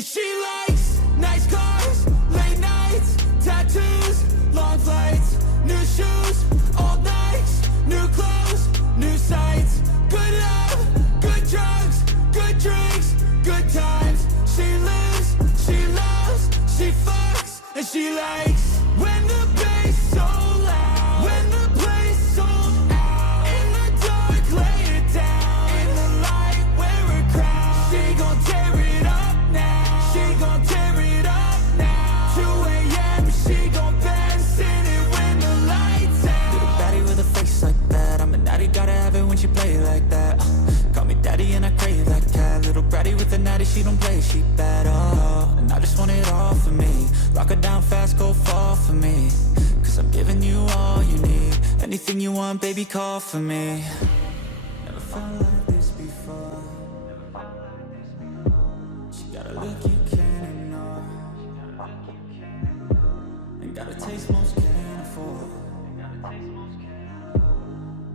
And she likes nice cars, late nights, tattoos, long flights, new shoes, old Nikes, new clothes, new sights. Good love, good drugs, good drinks, good times. She lives, she loves, she fucks, and she likes when the bass so loud, when the place sold out. In the dark, lay it down. In the light, wear a crown. She gon' tear it up now. She gon' tear it up now. 2 a.m. She gon' bend, sing it when the lights out. Little baddie with a face like that, I'm a natty, gotta have it when she play like that. Call me daddy and I crave that cat. Little bratty with a natty, she don't play, she bad, oh. And I just want it all for me. Lock her down fast, go fall for me. Cause I'm giving you all you need. Anything you want, baby, call for me. Never felt like this before. She got a look you can't ignore, and got a taste most can't afford.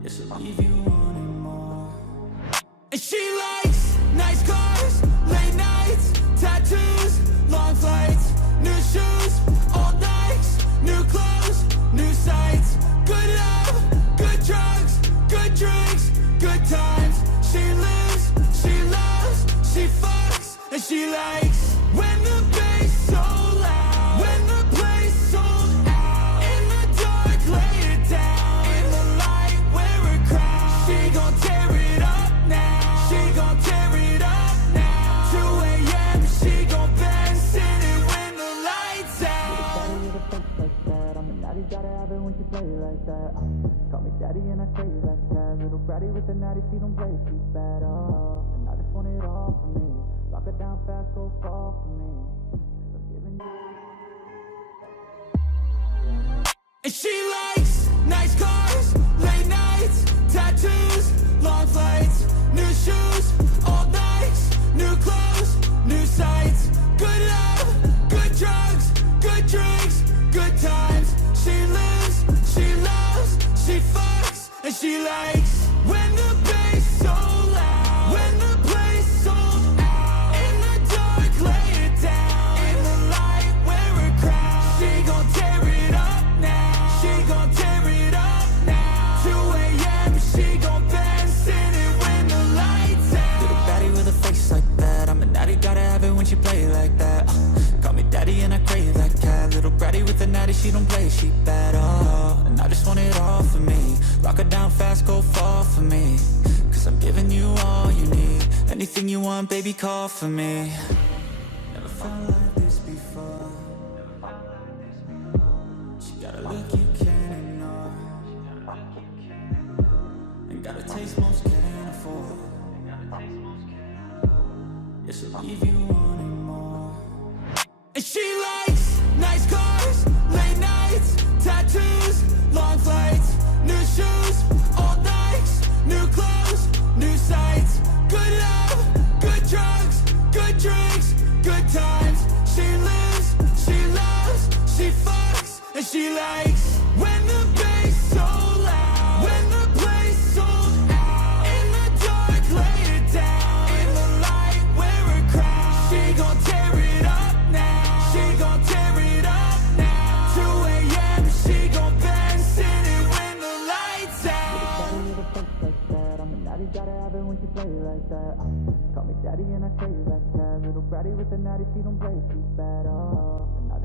Yeah, she'll leave you wanting more. And she likes nice cars, late nights, tattoos, long flights, new shoes, old Nikes, new clothes, new sights. Good love, good drugs, good drinks, good times. She lives, she loves, she fucks, and she likes when the bass so loud, when the place sold out. In the dark, lay it down. In the light, wear a crown. She gon' tear it up now. She gon' tear it up now. 2 a.m. She gon' bend, sing it when the lights out. Little body with a face like that, I'm a natty, gotta have it when she play like that. Call me daddy and I crave that cat. Little bratty with a natty, she don't play, she bad, oh. And I just want it all for me. Lock her down fast, go fall for me. Cause I'm giving you. And she likes nice cars, late nights, tattoos, long flights, new shoes, old Nikes, new clothes, new sights. Good love, good drugs, good drinks, good times. She lives, she loves, she fucks, and she likes when the bass so loud, when the place sold out. In the dark, lay it down. In the light, wear a crown. She gon' tear it up now. She gon' tear it up now. 2 a.m. She gon' bend, sing it when the lights out. Little baddie with a face like that, I'm a natty, gotta have it when she play like that. Call me daddy and I crave that cat. Little bratty with a natty, she don't play, she bad, oh. And I just want it all for me. Lock her down fast, go fall for me. Cause I'm giving you all you need. Anything you want, baby, call for me. Never felt like this before. She got a look you can't ignore, and got a taste most can't afford. Yeah, she'll leave you wanting more. And she likes nice cars, late nights, tattoos, long flights, new shoes, old Nikes, new clothes, new sights. Good love, good drugs, good drinks, good times. She lives, she loves, she fucks, and she likes when the bass so loud, when the place sold out. In the dark, lay it down. In the light, wear a crown. She gon' tear it up now. She gon' tear it up now. 2 a.m. She gon' bend, sing it when the lights out. Little body with a face like that, I'm a natty, gotta have it when she play like that. Call me daddy and I crave that cat. Little bratty with a natty, she don't play, she bad, oh. And I